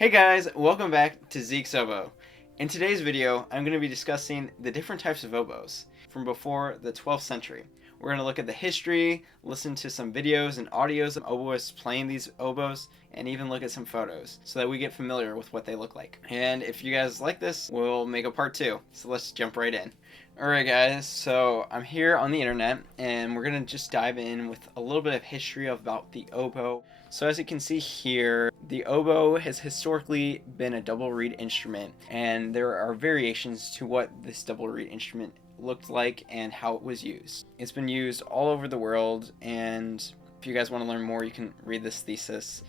Hey guys, welcome back to Zeke's Oboe. In today's video, I'm going to be discussing the different types of oboes from before the 12th century. We're going to look at the history, listen to some videos and audios of oboists playing these oboes, and even look at some photos so that we get familiar with what they look like. And if you guys like this, we'll make a part 2. So let's jump right in. Alright guys, so I'm here on the internet and we're going to just dive in with a little bit of history about the oboe. So as you can see here, the oboe has historically been a double reed instrument, and there are variations to what this double reed instrument looked like and how it was used. It's been used all over the world, and if you guys want to learn more, you can read this thesis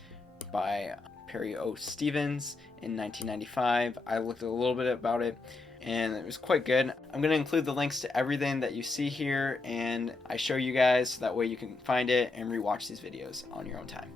by Perry O. Stevens in 1995. I looked a little bit about it, and it was quite good. I'm going to include the links to everything that you see here, and I show you guys so that way you can find it and rewatch these videos on your own time.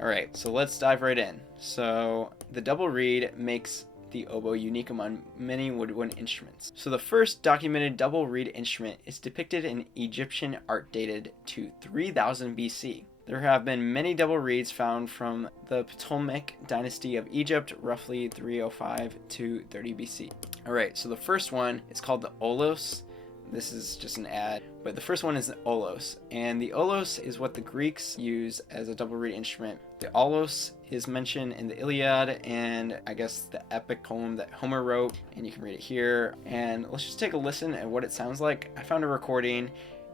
Alright, so let's dive right in. So the double reed makes the oboe unique among many woodwind instruments. So the first documented double reed instrument is depicted in Egyptian art dated to 3000 BC. There have been many double reeds found from the Ptolemaic dynasty of Egypt, roughly 305 to 30 BC. Alright, so the first one is called the Aulos. This is just an ad, but the first one is the Aulos, and the Aulos is what the Greeks use as a double reed instrument. The Aulos is mentioned in the Iliad and I guess the epic poem that Homer wrote, and you can read it here. And let's just take a listen at what it sounds like. I found a recording,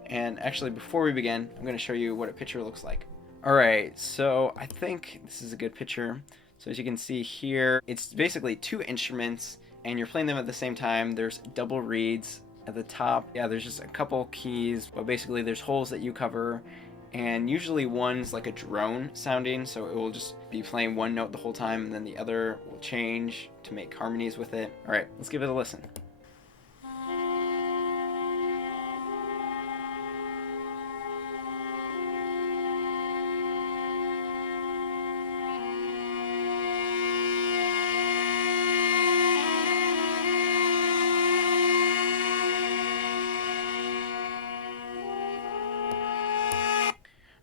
and actually before we begin, I'm going to show you what a picture looks like. Alright, so I think this is a good picture. So as you can see here, it's basically two instruments, and you're playing them at the same time. There's double reeds at the top. Yeah, there's just a couple keys, but basically there's holes that you cover, and usually one's like a drone sounding, so it will just be playing one note the whole time, and then the other will change to make harmonies with it. Alright, let's give it a listen.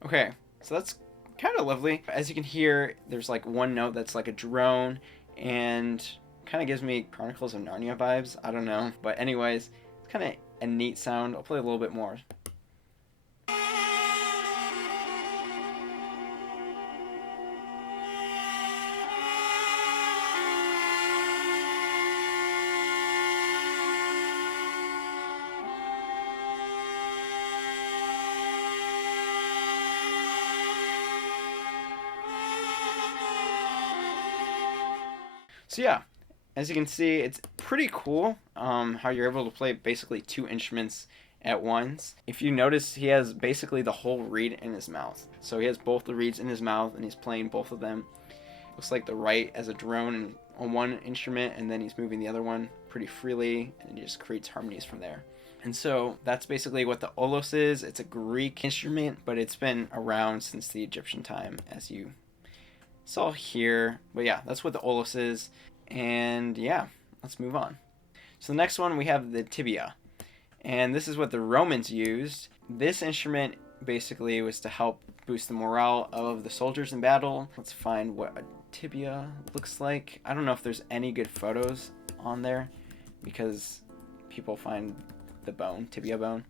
Okay, so that's kind of lovely. As you can hear, there's like one note that's like a drone, and kind of gives me Chronicles of Narnia vibes. I don't know, but anyways, it's kind of a neat sound. I'll play a little bit more. So yeah, as you can see, it's pretty cool how you're able to play basically two instruments at once. If you notice, he has basically the whole reed in his mouth. So he has both the reeds in his mouth, and he's playing both of them. Looks like the right as a drone on one instrument, and then he's moving the other one pretty freely, and it just creates harmonies from there. And so that's basically what the Aulos is. It's a Greek instrument, but it's been around since the Egyptian time, as you saw here. But yeah, that's what the Aulos is. And yeah, let's move on. So the next one, we have the Tibia, and this is what the Romans used. This instrument basically was to help boost the morale of the soldiers in battle. Let's find what a tibia looks like. I don't know if there's any good photos on there because people find the bone, tibia bone,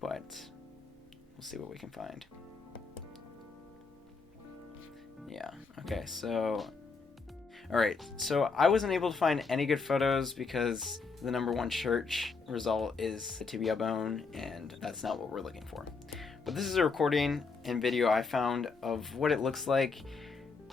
but we'll see what we can find. Yeah, okay, so alright, so I wasn't able to find any good photos because the #1 church result is the tibia bone, and that's not what we're looking for. But this is a recording and video I found of what it looks like.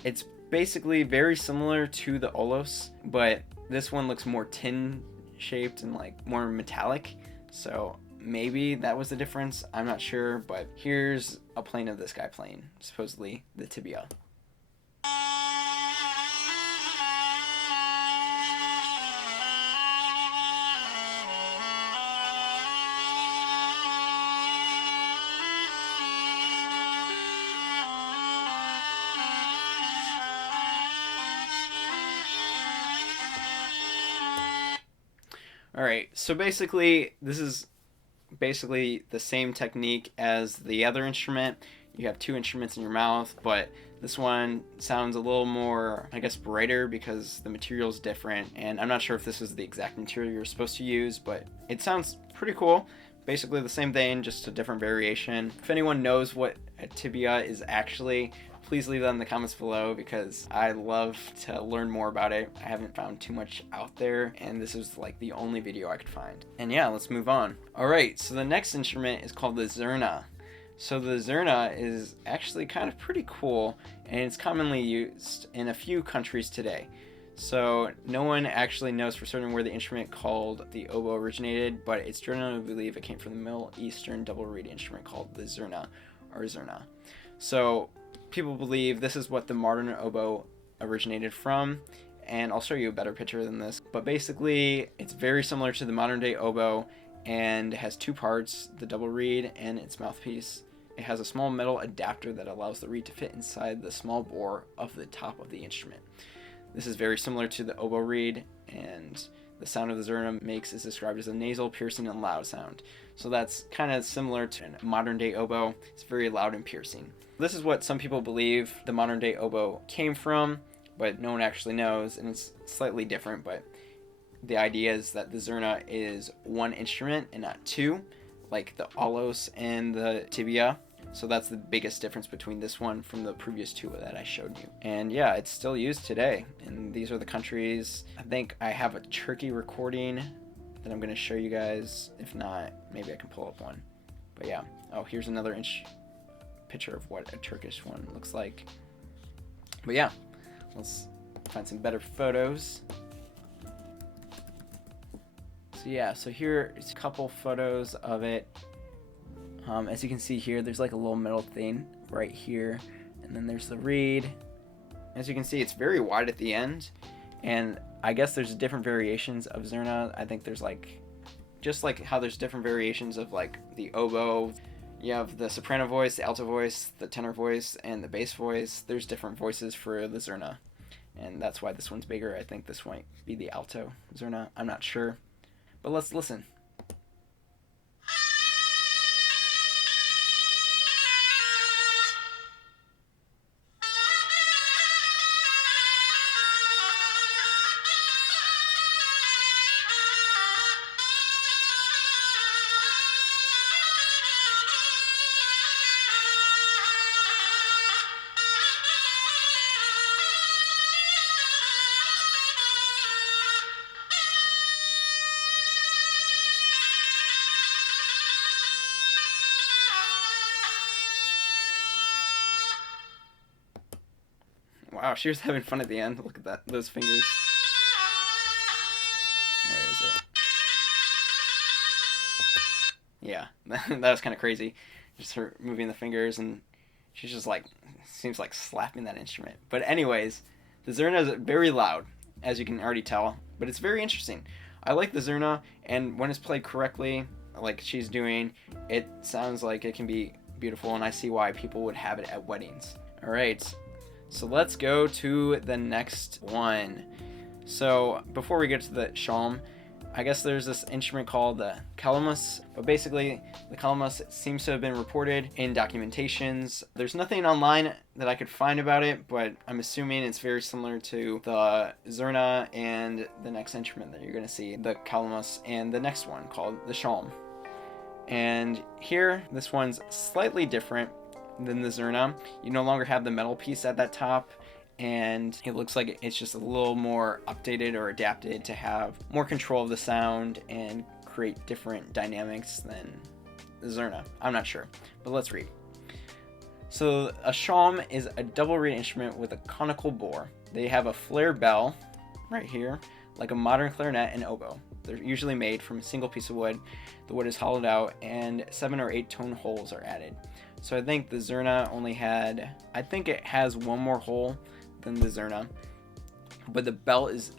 It's basically very similar to the Aulos, but this one looks more tin shaped and like more metallic, so maybe that was the difference. I'm not sure, but here's a plane of this guy playing, supposedly the tibia. Alright, so basically, this is basically the same technique as the other instrument. You have two instruments in your mouth, but This one sounds a little more, I guess, brighter because the material is different, and I'm not sure if this is the exact material you're supposed to use, but it sounds pretty cool. Basically the same thing, just a different variation. If anyone knows what a tibia is actually, please leave that in the comments below because I love to learn more about it. I haven't found too much out there, and this is like the only video I could find. And yeah, let's move on. Alright, so the next instrument is called the Zurna. So the Zurna is actually kind of pretty cool, and it's commonly used in a few countries today. So no one actually knows for certain where the instrument called the oboe originated, but it's generally believed it came from the Middle Eastern double reed instrument called the Zurna or Zurna. So people believe this is what the modern oboe originated from, and I'll show you a better picture than this. But basically, it's very similar to the modern day oboe and has two parts, the double reed and its mouthpiece. It has a small metal adapter that allows the reed to fit inside the small bore of the top of the instrument. This is very similar to the oboe reed, and the sound of the Zurna makes is described as a nasal, piercing, and loud sound. So that's kind of similar to a modern day oboe. It's very loud and piercing. This is what some people believe the modern day oboe came from, but no one actually knows, and it's slightly different, but the idea is that the Zurna is one instrument and not two, like the Aulos and the Tibia. So that's the biggest difference between this one from the previous two that I showed you. And yeah, it's still used today. And these are the countries. I think I have a Turkey recording that I'm going to show you guys. If not, maybe I can pull up one. But yeah. Oh, here's another picture of what a Turkish one looks like. But yeah, let's find some better photos. So yeah, so here is a couple photos of it. As you can see here, there's like a little metal thing right here, and then there's the reed. As you can see, it's very wide at the end, and I guess there's different variations of Zurna. I think there's like, just like how there's different variations of like the oboe. You have the soprano voice, the alto voice, the tenor voice, and the bass voice. There's different voices for the Zurna, and that's why this one's bigger. I think this might be the alto Zurna. I'm not sure, but let's listen. Wow, she was having fun at the end. Look at that, those fingers. Where is it? Yeah, that was kind of crazy. Just her moving the fingers, and she's just like, seems like slapping that instrument. But anyways, the Zurna is very loud, as you can already tell, but it's very interesting. I like the Zurna, and when it's played correctly, like she's doing, it sounds like it can be beautiful, and I see why people would have it at weddings. Alright, so let's go to the next one. So before we get to the Shawm, I guess there's this instrument called the Calamus, but basically the Calamus seems to have been reported in documentations. There's nothing online that I could find about it, but I'm assuming it's very similar to the Zurna and the next instrument that you're going to see, the Calamus, and the next one called the Shawm. And here, this one's slightly different than the Zurna. You no longer have the metal piece at that top, and it looks like it's just a little more updated or adapted to have more control of the sound and create different dynamics than the Zurna. I'm not sure, but let's read. So a Shawm is a double reed instrument with a conical bore. They have a flare bell right here, like a modern clarinet and oboe. They're usually made from a single piece of wood. The wood is hollowed out and 7 or 8 tone holes are added. So I think the Zurna only had, I think it has one more hole than the Zurna, but the bell is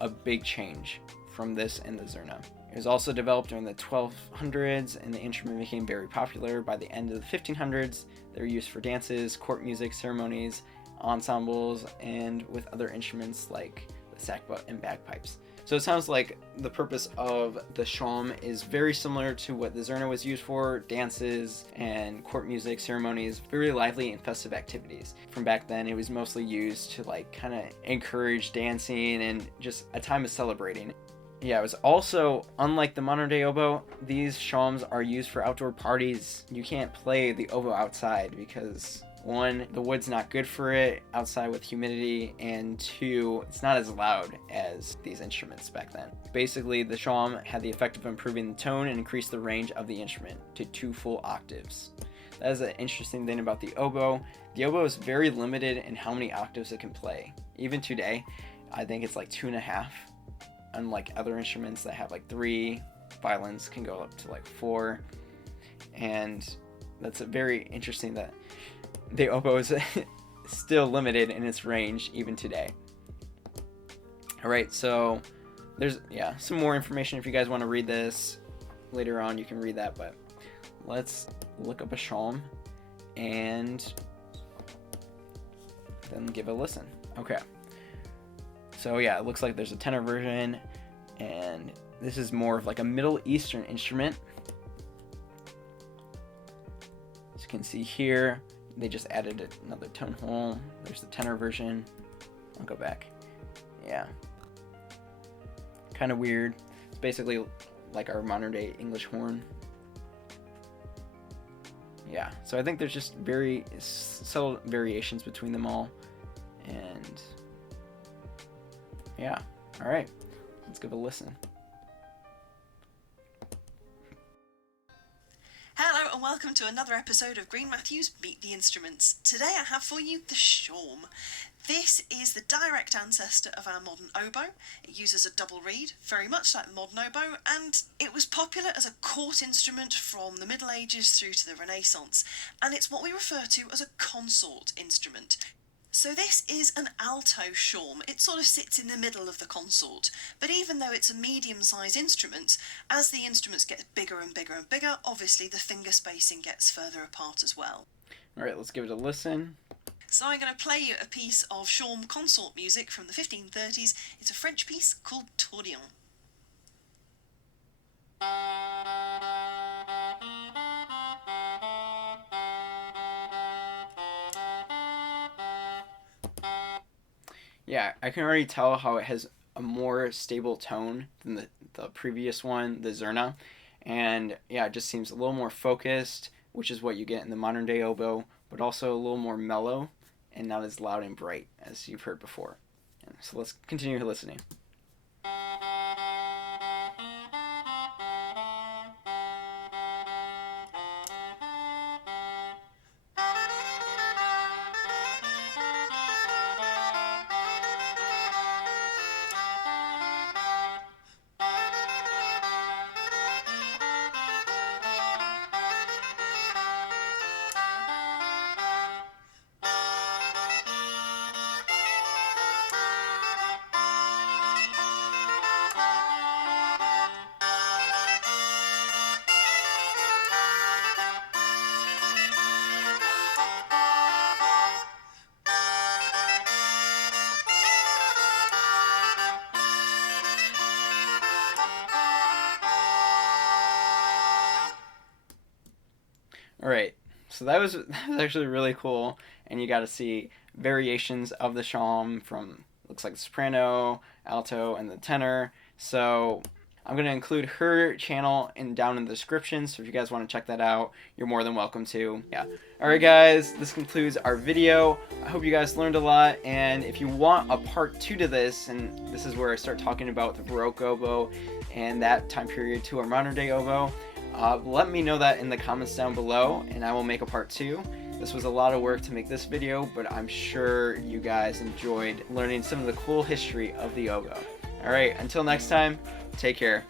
a big change from this and the Zurna. It was also developed during the 1200s, and the instrument became very popular by the end of the 1500s. They were used for dances, court music, ceremonies, ensembles, and with other instruments like the sackbut and bagpipes. So it sounds like the purpose of the Shawm is very similar to what the Zurna was used for: dances and court music, ceremonies, very lively and festive activities. From back then, it was mostly used to like kind of encourage dancing and just a time of celebrating. Yeah, it was also, unlike the modern day oboe, these shawms are used for outdoor parties. You can't play the oboe outside because, one, the wood's not good for it outside with humidity, and two, it's not as loud as these instruments back then. Basically, the shawm had the effect of improving the tone and increase the range of the instrument to 2 full octaves. That is an interesting thing about the oboe. The oboe is very limited in how many octaves it can play. Even today, I think it's like 2.5. Unlike other instruments that have like 3, violins can go up to like 4, and that's a very interesting that the oboe is still limited in its range even today. Alright, so there's some more information if you guys want to read this later on. You can read that, but let's look up a shawm and then give it a listen. Okay. So yeah, it looks like there's a tenor version, and this is more of like a Middle Eastern instrument. As you can see here, they just added another tone hole. There's the tenor version. I'll go back. Yeah. Kind of weird. It's basically like our modern day English horn. Yeah, so I think there's just very subtle variations between them all. And yeah, all right, let's give it a listen. Hello and welcome to another episode of Green Matthews Meet the Instruments. Today I have for you the Shawm. This is the direct ancestor of our modern oboe. It uses a double reed, very much like modern oboe, and it was popular as a court instrument from the Middle Ages through to the Renaissance, and it's what we refer to as a consort instrument. So this is an alto shawm. It sort of sits in the middle of the consort, but even though it's a medium-sized instrument, as the instruments get bigger and bigger and bigger, obviously the finger spacing gets further apart as well. All right, let's give it a listen. So I'm going to play you a piece of shawm consort music from the 1530s. It's a French piece called Tourbillon. Yeah, I can already tell how it has a more stable tone than the previous one, the Zurna. And yeah, it just seems a little more focused, which is what you get in the modern day oboe, but also a little more mellow and not as loud and bright as you've heard before. And so let's continue listening. Alright, so that was actually really cool, and you got to see variations of the shawm from, looks like the soprano, alto, and the tenor. So I'm going to include her channel down in the description, so if you guys want to check that out, you're more than welcome to. Yeah. Alright guys, this concludes our video. I hope you guys learned a lot, and if you want a part 2 to this, and this is where I start talking about the Baroque oboe and that time period to our modern day oboe, let me know that in the comments down below, and I will make a part 2. This was a lot of work to make this video, but I'm sure you guys enjoyed learning some of the cool history of the oboe. Alright, until next time, take care.